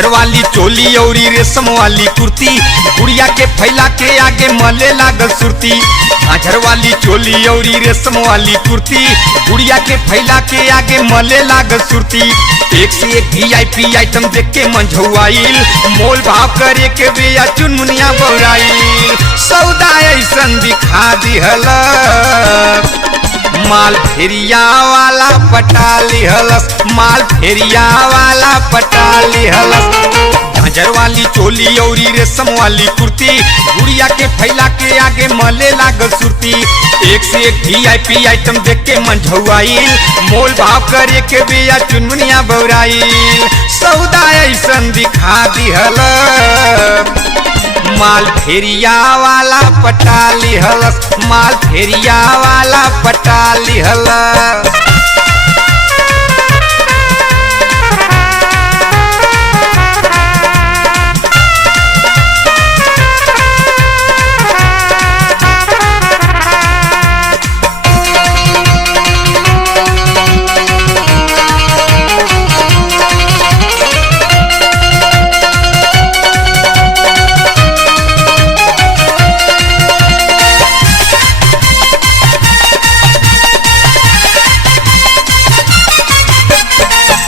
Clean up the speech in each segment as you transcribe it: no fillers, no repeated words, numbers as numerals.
झांझर वाली चोली औरी रेशम वाली कुर्ती, गुड़िया के फैला के आगे मले लागल सुरती। झांझर वाली चोली औरी रेशम वाली कुर्ती, गुड़िया के फैला के आगे मले लागल सुरती। एक से एक VIP आइटम देख के मंझौआइल, मोल भाव करे के बेया चुनमुनिया बौराइल। सौदा ऐसन दिखा दिहल, माल फेरिया वाला पटा लिहलस, माल फेरिया वाला पटा लिहलस। झांझर वाली चोली औरी रेशम वाली कुर्ती, गुड़िया के फैला के आगे मले लागल सुरती। एक से एक VIP आइटम देख के मंझौआइल, मोल भाव करे के बेया चुनमुनिया बौराइल। सौदा ऐसन दिखा दिहल, माल फेरिया वाला पटा लिहलस, माल फेरिया वाला पटा लिहलस।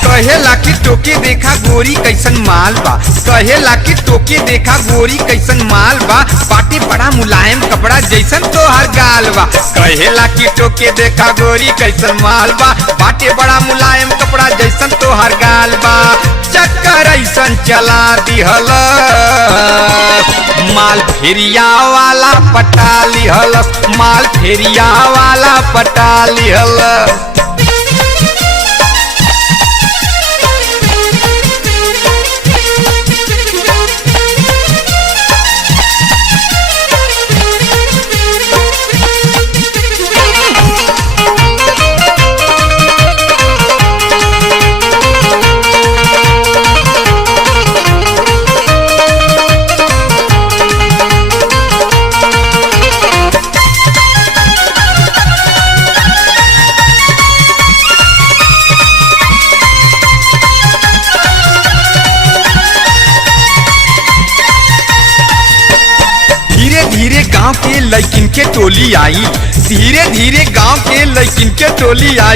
कहेला कि टोके देखा गोरी कैसन माल बा, कहेला कि टोके देखा गोरी कैसन माल बा। बाटे बड़ा मुलायम कपड़ा जैसन तोहर गाल बा। कहेला कि टोके देखा गोरी कैसन माल बा, बाटे बड़ा मुलायम कपड़ा जैसन तोहर गाल बा। चक्कर ऐसन चला दिहल, माल फेरिया वाला पटा लिहलस, माल फेरिया वाला पटा लिहलस। धीरे धीरे गांव के लड़किन के टोली आई, धीरे धीरे गांव के लड़किन के टोली आई।